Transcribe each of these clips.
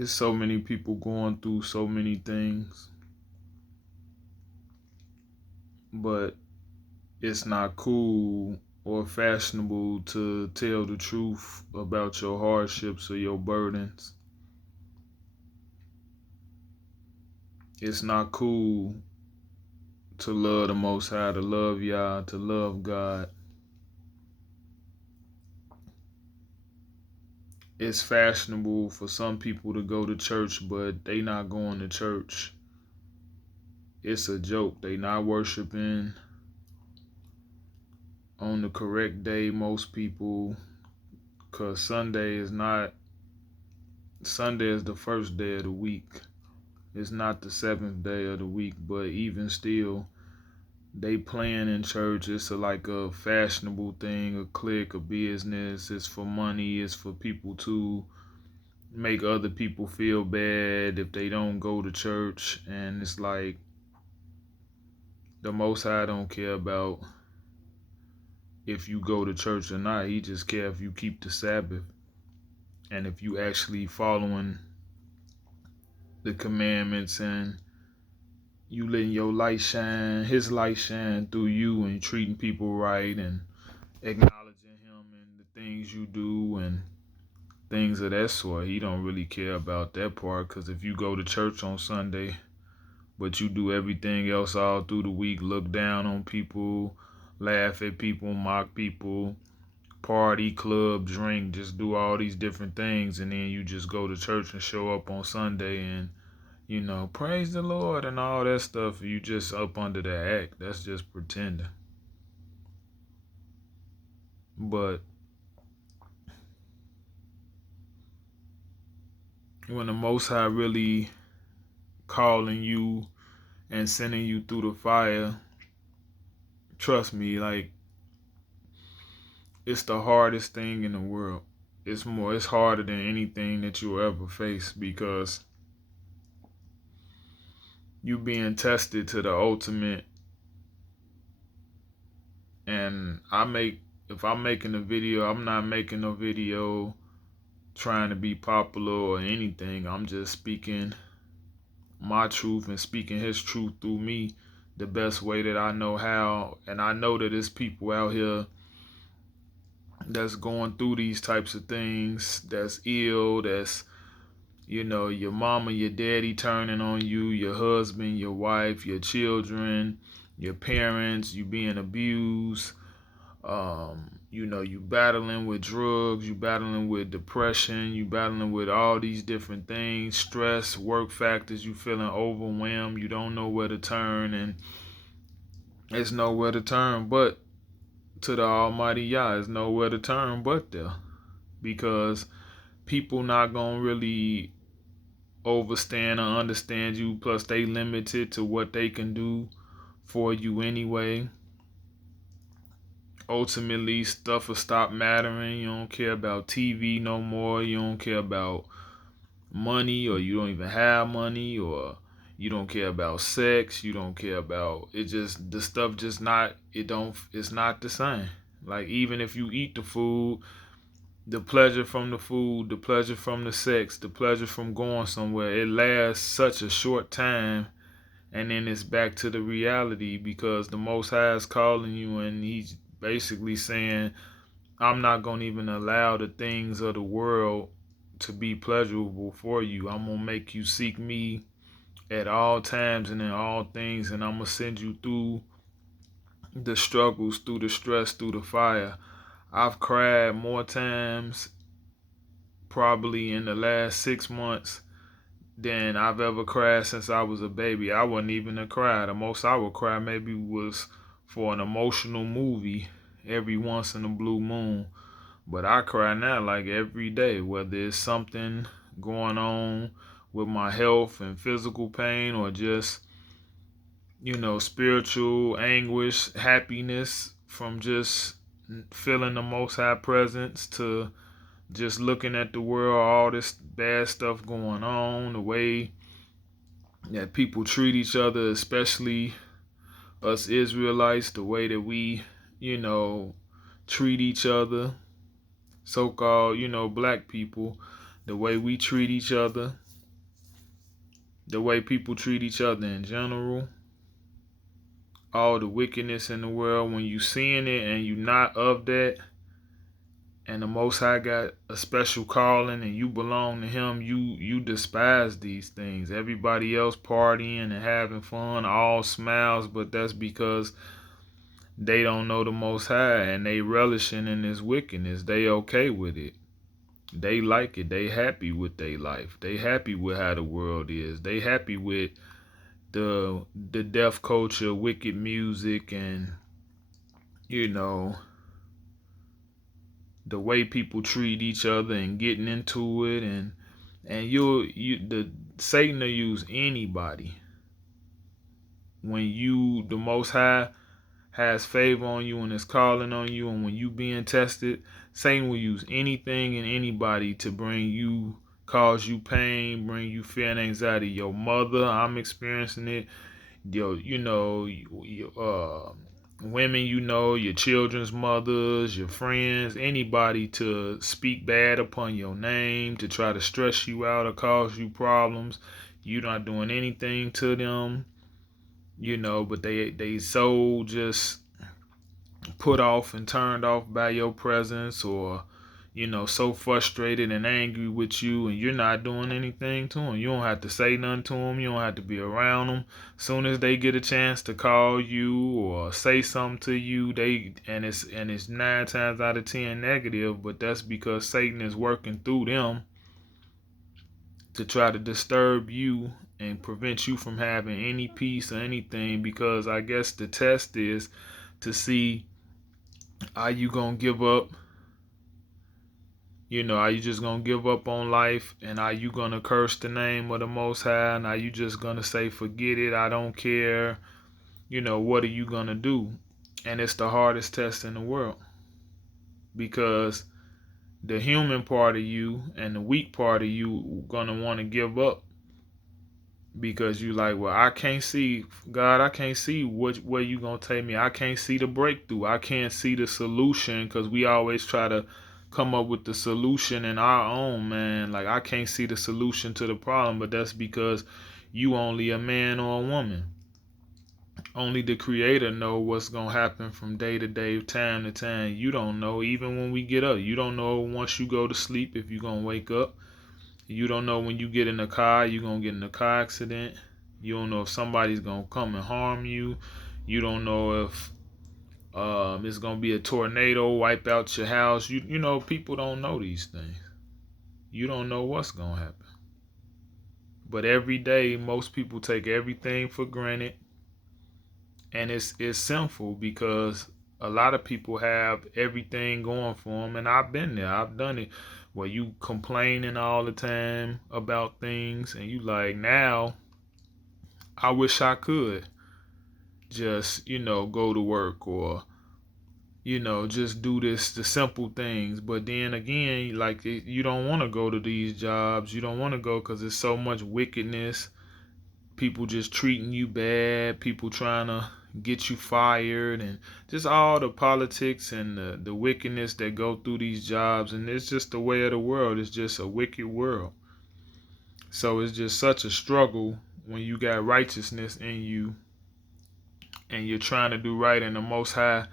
There's so many people going through so many things, but it's not cool or fashionable to tell the truth about your hardships or your burdens. It's not cool to love the Most High, to love Yah, to love God. It's fashionable for some people to go to church, but they not going to church. It's a joke. They not worshiping on the correct day, most people, because Sunday is the first day of the week. It's not the seventh day of the week, but even still, they playing in church. It's like a fashionable thing, a clique, a business. It's for money. It's for people to make other people feel bad if they don't go to church. And it's like the Most High don't care about if you go to church or not. He just care if you keep the Sabbath and if you actually following the commandments and you letting your light shine, his light shine through you, and treating people right and acknowledging him and the things you do and things of that sort. He don't really care about that part, because if you go to church on Sunday but you do everything else all through the week, look down on people, laugh at people, mock people, party, club, drink, just do all these different things, and then you just go to church and show up on Sunday and praise the Lord and all that stuff, you just up under the act. That's just pretending. But when the Most High really calling you and sending you through the fire, trust me, like, it's the hardest thing in the world. It's harder than anything that you'll ever face, because you being tested to the ultimate. And if I'm making a video, I'm not making a video trying to be popular or anything. I'm just speaking my truth and speaking his truth through me the best way that I know how. And I know that there's people out here that's going through these types of things, that's ill, that's, your mama, your daddy turning on you, your husband, your wife, your children, your parents, you being abused. You battling with drugs, you battling with depression, you battling with all these different things, stress, work factors, you feeling overwhelmed, you don't know where to turn, and it's nowhere to turn but to the Almighty Yah. There's nowhere to turn but there, because people not gonna really overstand or understand you, plus they limited to what they can do for you anyway. Ultimately, stuff will stop mattering. You don't care about TV no more. You don't care about money, or you don't even have money, or you don't care about sex. You don't care about it. Just the stuff just not, it's not the same. Like, even if you eat the food, the pleasure from the food, the pleasure from the sex, the pleasure from going somewhere, it lasts such a short time, and then it's back to the reality, because the Most High is calling you, and he's basically saying, I'm not going to even allow the things of the world to be pleasurable for you. I'm going to make you seek me at all times and in all things, and I'm going to send you through the struggles, through the stress, through the fire. I've cried more times probably in the last 6 months than I've ever cried since I was a baby. I wasn't even a cry. The most I would cry maybe was for an emotional movie every once in a blue moon. But I cry now like every day, whether it's something going on with my health and physical pain, or just, spiritual anguish, happiness from just feeling the Most High presence, to just looking at the world, all this bad stuff going on, the way that people treat each other, especially us Israelites, the way that we, treat each other, so-called, black people, the way we treat each other. the way people treat each other in general, all the wickedness in the world, when you seeing it and you not of that, and the Most High got a special calling and you belong to him, you despise these things. Everybody else partying and having fun, all smiles, but that's because they don't know the Most High and they relishing in this wickedness. They okay with it. They like it. They happy with their life. They happy with how the world is. They happy with the deaf culture, wicked music, and you know the way people treat each other and getting into it, and the Satan will use anybody when the Most High has favor on you and is calling on you, and when you being tested, Satan will use anything and anybody to cause you pain, bring you fear and anxiety. Your mother, I'm experiencing it. Women, your children's mothers, your friends, anybody to speak bad upon your name, to try to stress you out or cause you problems. You're not doing anything to them, but they so just put off and turned off by your presence, or so frustrated and angry with you, and you're not doing anything to them. You don't have to say nothing to them. You don't have to be around them. Soon as they get a chance to call you or say something to you, it's 9 times out of 10 negative, but that's because Satan is working through them to try to disturb you and prevent you from having any peace or anything, because I guess the test is to see, are you gonna give up? Are you just gonna give up on life, and are you gonna curse the name of the Most High, and are you just gonna say, forget it, I don't care? What are you gonna do? And it's the hardest test in the world, because the human part of you and the weak part of you gonna want to give up, because you like, well, I can't see, God, I can't see where you gonna take me. I can't see the breakthrough. I can't see the solution, because we always try to come up with the solution in our own, man. Like, I can't see the solution to the problem, but that's because you only a man or a woman. Only the Creator know what's gonna happen from day to day, time to time. You don't know. Even when we get up, you don't know once you go to sleep if you're gonna wake up. You don't know when you get in the car, you're going to get in a car accident. You don't know if somebody's going to come and harm you. You don't know if it's going to be a tornado, wipe out your house. People don't know these things. You don't know what's going to happen. But every day, most people take everything for granted. And it's sinful, because a lot of people have everything going for them. And I've been there. I've done it. Where you complaining all the time about things, and you like, now I wish I could just go to work, or just do the simple things. But then again, like, you don't want to go to these jobs. You don't want to go because there's so much wickedness, people just treating you bad, people trying to get you fired, and just all the politics and the wickedness that go through these jobs. And it's just the way of the world. It's just a wicked world. So it's just such a struggle when you got righteousness in you and you're trying to do right, and the Most High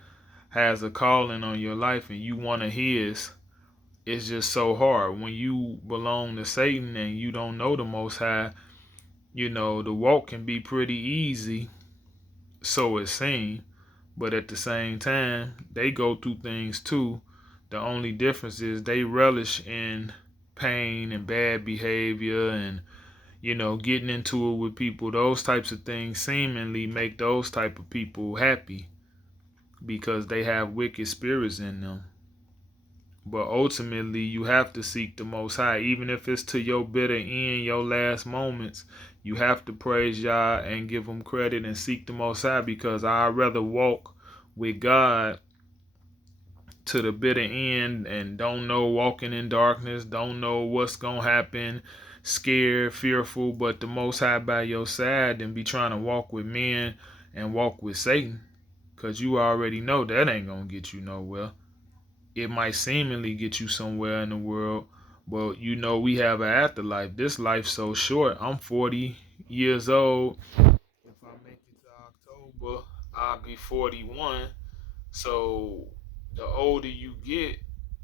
has a calling on your life and you want to his. It's just so hard when you belong to Satan and you don't know the Most High. The walk can be pretty easy, so it seems, but at the same time, they go through things too. The only difference is they relish in pain and bad behavior, and getting into it with people. Those types of things seemingly make those type of people happy, because they have wicked spirits in them. But ultimately, you have to seek the Most High, even if it's to your bitter end, your last moments. You have to praise Yah and give him credit and seek the Most High, because I'd rather walk with God to the bitter end and don't know, walking in darkness, don't know what's going to happen, scared, fearful, but the Most High by your side, than be trying to walk with men and walk with Satan, because you already know that ain't going to get you nowhere. It might seemingly get you somewhere in the world, but we have an afterlife. This life's so short. I'm 40 years old. If I make it to October, I'll be 41. So the older you get,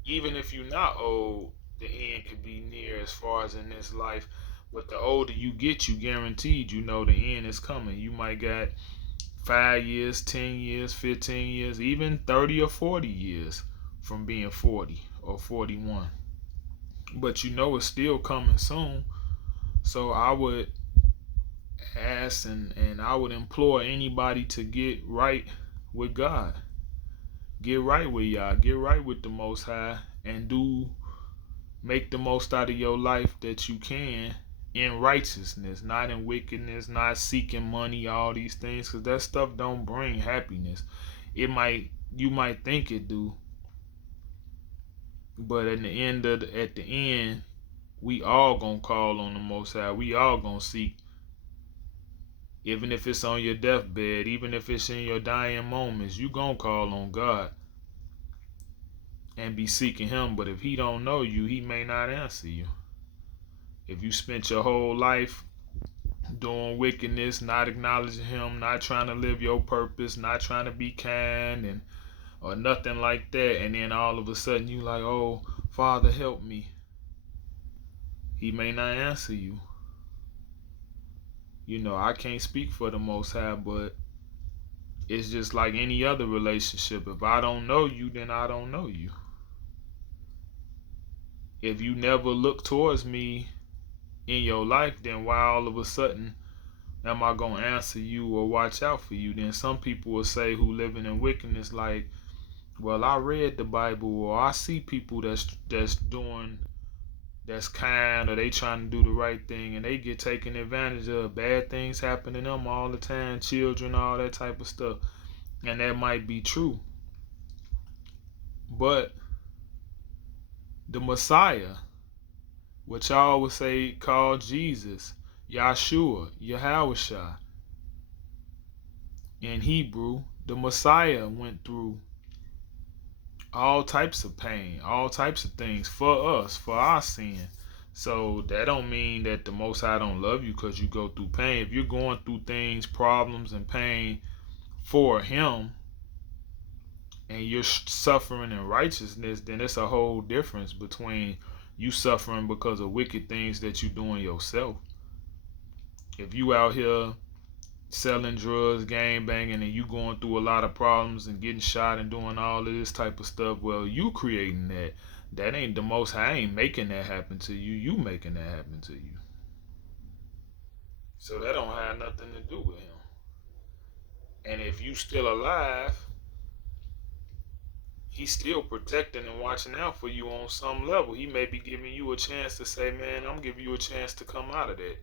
even if you're not old, the end could be near as far as in this life. But the older you get, you guaranteed you know the end is coming. You might got 5 years, 10 years, 15 years, even 30 or 40 years from being 40 or 41. But you know it's still coming soon. So I would ask and I would implore anybody to get right with God. Get right with Yah. Get right with the Most High and make the most out of your life that you can in righteousness, not in wickedness, not seeking money, all these things, because that stuff don't bring happiness. You might think it do, but at the end, we all gonna call on the Most High. We all gonna seek, even if it's on your deathbed, even if it's in your dying moments, you gonna call on God and be seeking Him. But if He don't know you, He may not answer you. If you spent your whole life doing wickedness, not acknowledging Him, not trying to live your purpose, not trying to be kind and or nothing like that, and then all of a sudden you like, oh, Father, help me. He may not answer you. You know, I can't speak for the Most High, but it's just like any other relationship. If I don't know you, then I don't know you. If you never look towards me in your life, then why all of a sudden am I gonna answer you or watch out for you? Then some people will say who living in wickedness, like, well, I read the Bible, or I see people that's kind, or they trying to do the right thing, and they get taken advantage of. Bad things happen to them all the time, children, all that type of stuff, and that might be true. But the Messiah, what y'all would say called Jesus, Yahshua, Yahushua, in Hebrew, the Messiah went through all types of pain, all types of things for us, for our sin. So that don't mean that the Most High don't love you because you go through pain. If you're going through things, problems, and pain for Him, and you're suffering in righteousness, then it's a whole difference between you suffering because of wicked things that you're doing yourself. If you out here selling drugs, gang banging, and you going through a lot of problems and getting shot and doing all of this type of stuff, well, you creating that. That ain't the Most High ain't making that happen to you. You making that happen to you. So that don't have nothing to do with Him. And if you still alive, He's still protecting and watching out for you on some level. He may be giving you a chance to say, man, I'm giving you a chance to come out of that.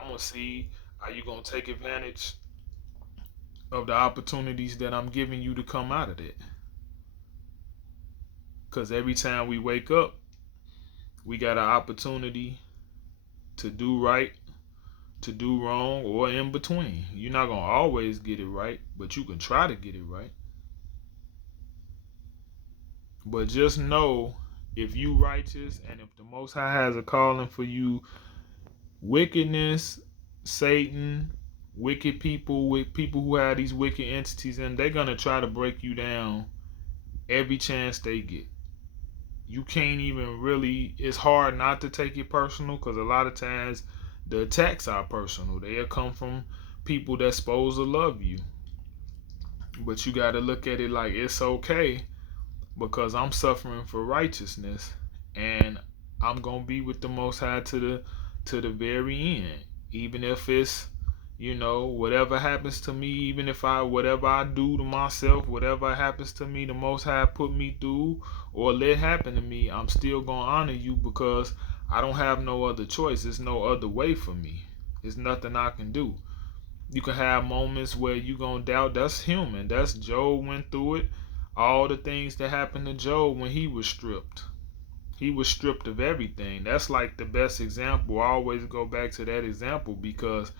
I'm going to see, are you going to take advantage of the opportunities that I'm giving you to come out of it? Because every time we wake up, we got an opportunity to do right, to do wrong, or in between. You're not going to always get it right, but you can try to get it right. But just know, if you righteous and if the Most High has a calling for you, wickedness, Satan, wicked people, with people who have these wicked entities in, they're going to try to break you down every chance they get. You can't even really, it's hard not to take it personal, because a lot of times the attacks are personal. They'll come from people that's supposed to love you. But you got to look at it like it's okay, because I'm suffering for righteousness, and I'm going to be with the Most High to the very end. Even if it's, whatever happens to me, even if whatever I do to myself, whatever happens to me, the Most High put me through or let happen to me, I'm still going to honor you, because I don't have no other choice. There's no other way for me. There's nothing I can do. You can have moments where you're going to doubt. That's human. That's Job went through it. All the things that happened to Job when he was stripped. He was stripped of everything. That's like the best example. I always go back to that example, because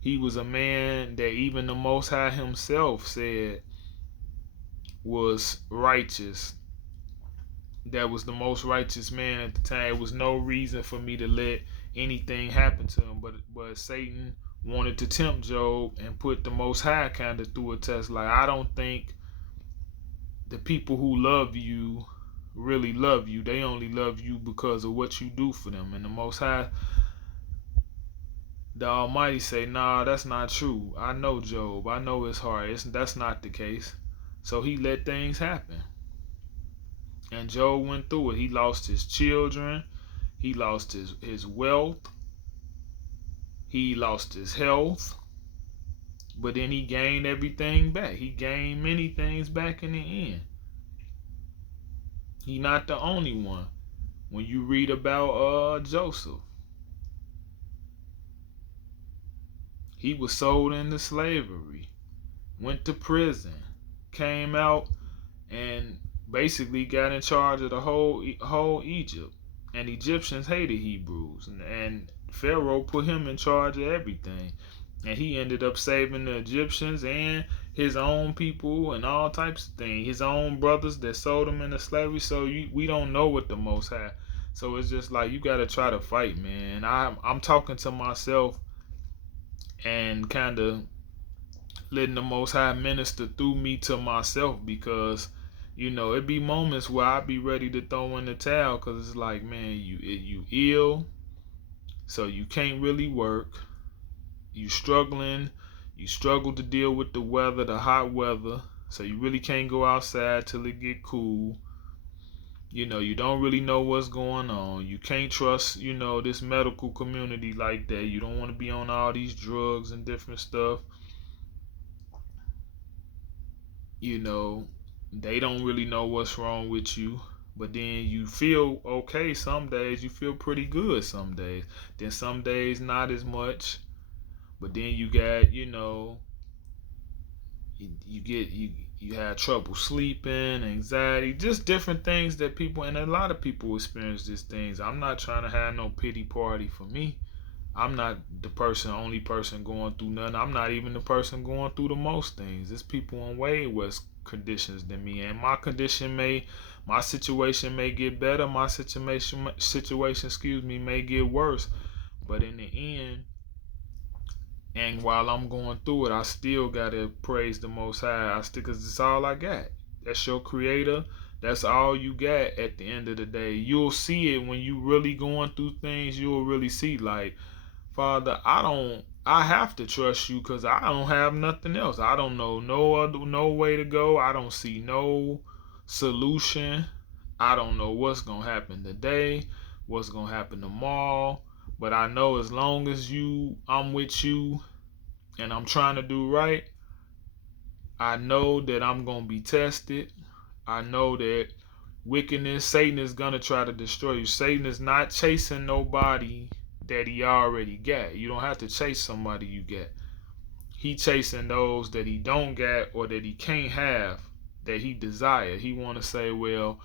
he was a man that even the Most High Himself said was righteous. That was the most righteous man at the time. There was no reason for me to let anything happen to him. But Satan wanted to tempt Job and put the Most High kind of through a test. Like, I don't think the people who love you really love you. They only love you because of what you do for them. And the Most High, the Almighty, say, nah, that's not true. I know Job. I know his heart. That's not the case. So he let things happen. And Job went through it. He lost his children. He lost his wealth. He lost his health. But then he gained everything back. He gained many things back in the end. He not the only one. When you read about Joseph, he was sold into slavery, went to prison, came out, and basically got in charge of the whole Egypt. And Egyptians hated Hebrews, and Pharaoh put him in charge of everything. And he ended up saving the Egyptians and his own people and all types of things. His own brothers that sold him into slavery. So we don't know what the Most High. So it's just like you got to try to fight, man. I'm talking to myself and kind of letting the Most High minister through me to myself, because it be moments where I be ready to throw in the towel, because it's like, man, you ill, so you can't really work. You struggling. You struggle to deal with the weather, the hot weather, so you really can't go outside till it get cool. You don't really know what's going on. You can't trust, this medical community like that. You don't want to be on all these drugs and different stuff. They don't really know what's wrong with you. But then you feel okay some days. You feel pretty good some days. Then some days not as much. But then you got, you have trouble sleeping, anxiety, just different things that people, and a lot of people experience these things. I'm not trying to have no pity party for me. I'm not the only person going through nothing. I'm not even the person going through the most things. There's people in way worse conditions than me, and my situation may get better. My situation, may get worse. But in the end, and while I'm going through it, I still gotta praise the Most High. Cause it's all I got. That's your Creator. That's all you got. At the end of the day, you'll see it when you really going through things. You'll really see, like, Father, I have to trust you, because I don't have nothing else. I don't know no way to go. I don't see no solution. I don't know what's gonna happen today, what's gonna happen tomorrow. But I know as long as I'm with you and I'm trying to do right, I know that I'm gonna be tested. I know that Satan is gonna try to destroy you. Satan is not chasing nobody that he already got. You don't have to chase somebody you get. He chasing those that he don't get or that he can't have, that he desire. He want to say, well,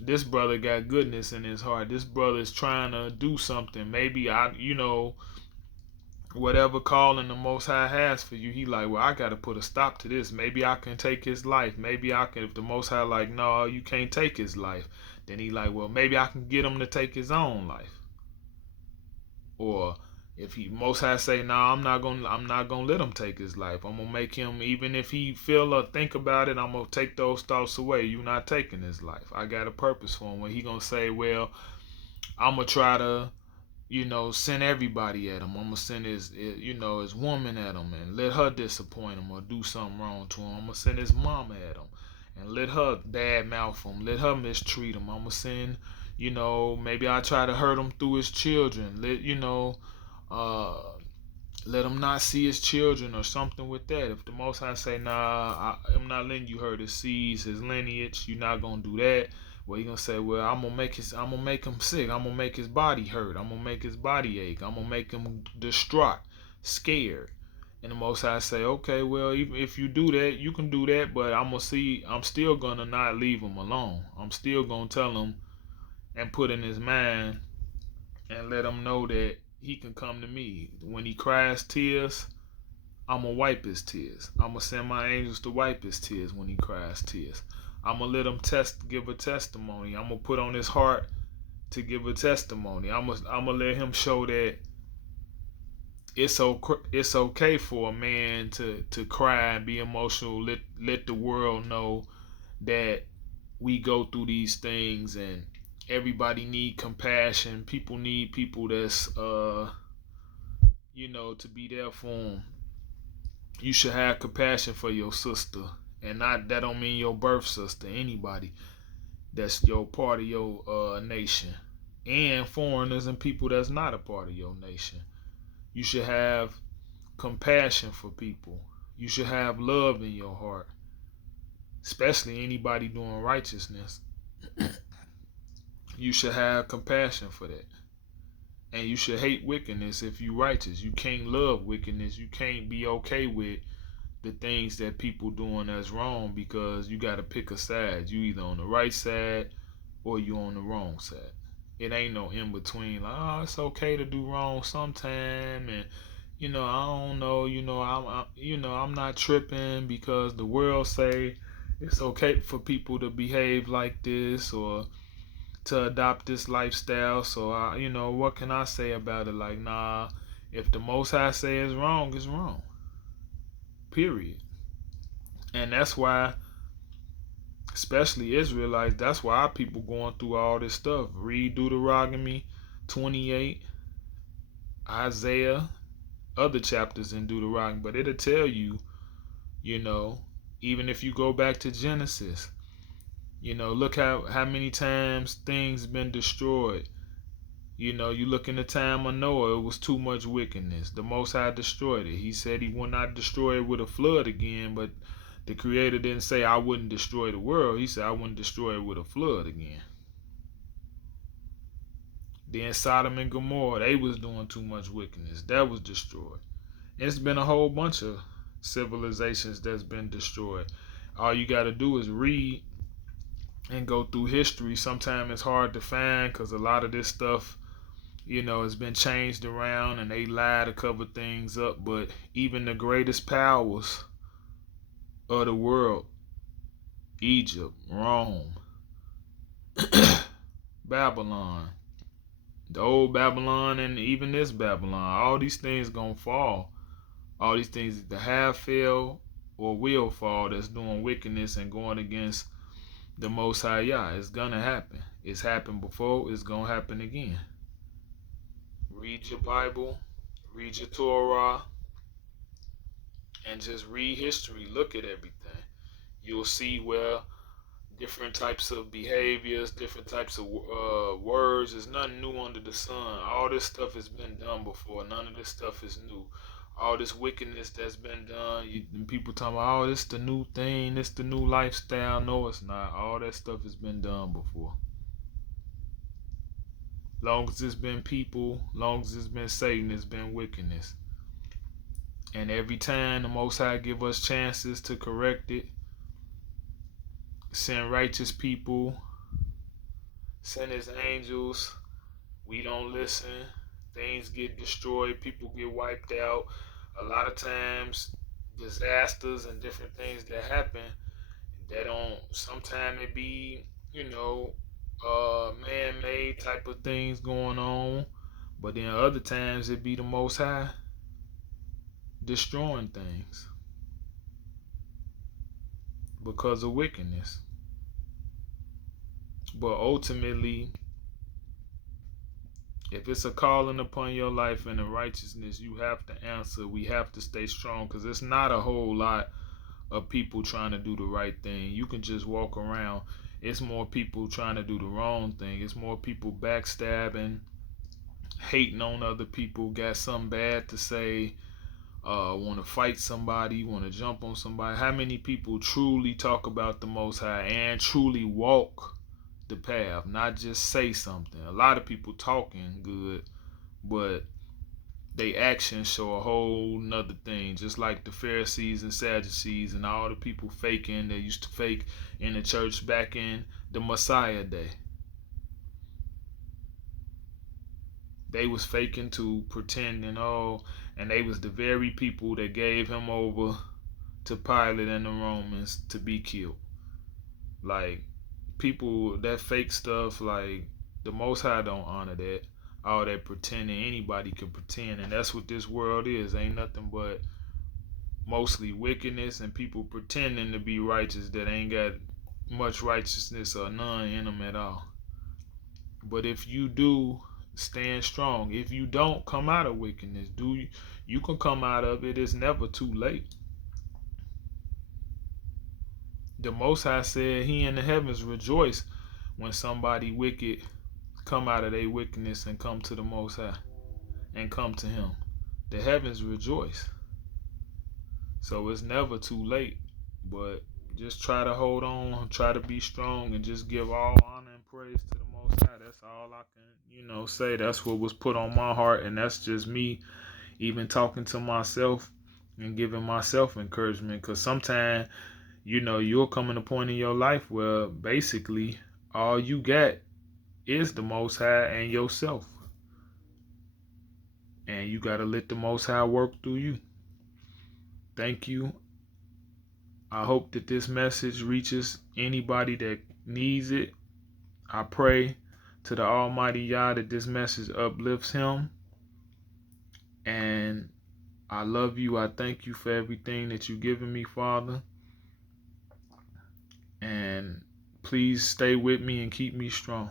this brother got goodness in his heart. This brother is trying to do something. Maybe whatever calling the Most High has for you, he like, well, I got to put a stop to this. Maybe I can take his life. Maybe I can, if the Most High like, no, you can't take his life. Then he like, well, maybe I can get him to take his own life. Or if he Most High say, no, I'm not gonna let him take his life. I'm gonna make him, even if he feel or think about it, I'm gonna take those thoughts away. You not taking his life. I got a purpose for him. When he gonna say, well, I'm gonna try to, send everybody at him. I'm gonna send his woman at him and let her disappoint him or do something wrong to him. I'm gonna send his mama at him and let her bad mouth him, let her mistreat him. I'm gonna send, maybe I try to hurt him through his children. Let him not see his children or something with that. If the Most High say, nah, I'm not letting you hurt his seeds, his lineage, you're not gonna do that. Well, he gonna say, well, I'm gonna make him sick. I'm gonna make his body hurt. I'm gonna make his body ache. I'm gonna make him distraught, scared. And the Most High say, okay, well, even if you do that, you can do that, but I'm still gonna not leave him alone. I'm still gonna tell him and put in his mind and let him know that he can come to me. When he cries tears, I'm gonna wipe his tears. I'm gonna send my angels to wipe his tears when he cries tears. I'm gonna let him give a testimony. I'm gonna put on his heart to give a testimony. I'm gonna let him show that it's okay for a man to cry and be emotional. Let the world know that we go through these things, and everybody need compassion. People need people that's to be there for them. You should have compassion for your sister, and not that don't mean your birth sister. Anybody that's your part of your nation, and foreigners and people that's not a part of your nation. You should have compassion for people. You should have love in your heart, especially anybody doing righteousness. You should have compassion for that. And you should hate wickedness if you righteous. You can't love wickedness. You can't be okay with the things that people doing that's wrong, because you got to pick a side. You either on the right side or you on the wrong side. It ain't no in between. Like, oh, it's okay to do wrong sometime, and I don't know. I'm not tripping because the world say it's okay for people to behave like this or to adopt this lifestyle. So what can I say about it? Like, nah, if the Most High say it's wrong, it's wrong. Period. And that's why, especially Israelites, that's why our people going through all this stuff. Read Deuteronomy 28, Isaiah, other chapters in Deuteronomy, but it'll tell you, you know, even if you go back to Genesis, look how many times things been destroyed. You look in the time of Noah, it was too much wickedness. The Most High destroyed it. He said he would not destroy it with a flood again, but the Creator didn't say I wouldn't destroy the world. He said I wouldn't destroy it with a flood again. Then Sodom and Gomorrah, they was doing too much wickedness. That was destroyed. It's been a whole bunch of civilizations that's been destroyed. All you got to do is read and go through history. Sometimes it's hard to find because a lot of this stuff, it's been changed around and they lie to cover things up. But even the greatest powers of the world, Egypt, Rome, Babylon, the old Babylon, and even this Babylon, all these things gonna fall. All these things either have failed or will fall that's doing wickedness and going against the Most High Yah. It's gonna happen. It's happened before, it's gonna happen again. Read your Bible, read your Torah, and just read history. Look at everything. You'll see where different types of behaviors, different types of words. There's nothing new under the sun. All this stuff has been done before. None of this stuff is new. All this wickedness that's been done, people talking about, oh, this the new thing, this the new lifestyle. No, it's not. All that stuff has been done before. Long as it's been people, long as it's been Satan, it's been wickedness. And every time the Most High give us chances to correct it, send righteous people, send his angels, we don't listen. Things get destroyed, people get wiped out. A lot of times, disasters and different things that happen, that don't, sometimes it be, man-made type of things going on. But then other times it be the Most High destroying things because of wickedness. But ultimately, if it's a calling upon your life and the righteousness, you have to answer. We have to stay strong, because it's not a whole lot of people trying to do the right thing. You can just walk around. It's more people trying to do the wrong thing. It's more people backstabbing, hating on other people, got something bad to say, want to fight somebody, want to jump on somebody. How many people truly talk about the Most High and truly walk the path, not just say something? A lot of people talking good, but they actions show a whole nother thing. Just like the Pharisees and Sadducees and all the people faking, they used to fake in the church back in the Messiah day. They was faking to pretending, and they was the very people that gave him over to Pilate and the Romans to be killed. Like, people that fake stuff, like, the Most High don't honor that. all that pretending. Anybody can pretend, and that's what this world is. Ain't nothing but mostly wickedness and people pretending to be righteous that ain't got much righteousness or none in them at all. But if you do, stand strong. If you don't, come out of wickedness. You can come out of it. It's never too late. The Most High said he in the heavens rejoice when somebody wicked come out of their wickedness and come to the Most High and come to him. The heavens rejoice. So it's never too late. But just try to hold on, try to be strong, and just give all honor and praise to the Most High. That's all I can, say. That's what was put on my heart, and that's just me even talking to myself and giving myself encouragement. Because sometimes, you'll come in a point in your life where basically all you got is the Most High and yourself. And you got to let the Most High work through you. Thank you. I hope that this message reaches anybody that needs it. I pray to the Almighty Yah that this message uplifts him. And I love you. I thank you for everything that you've given me, Father. And please stay with me and keep me strong.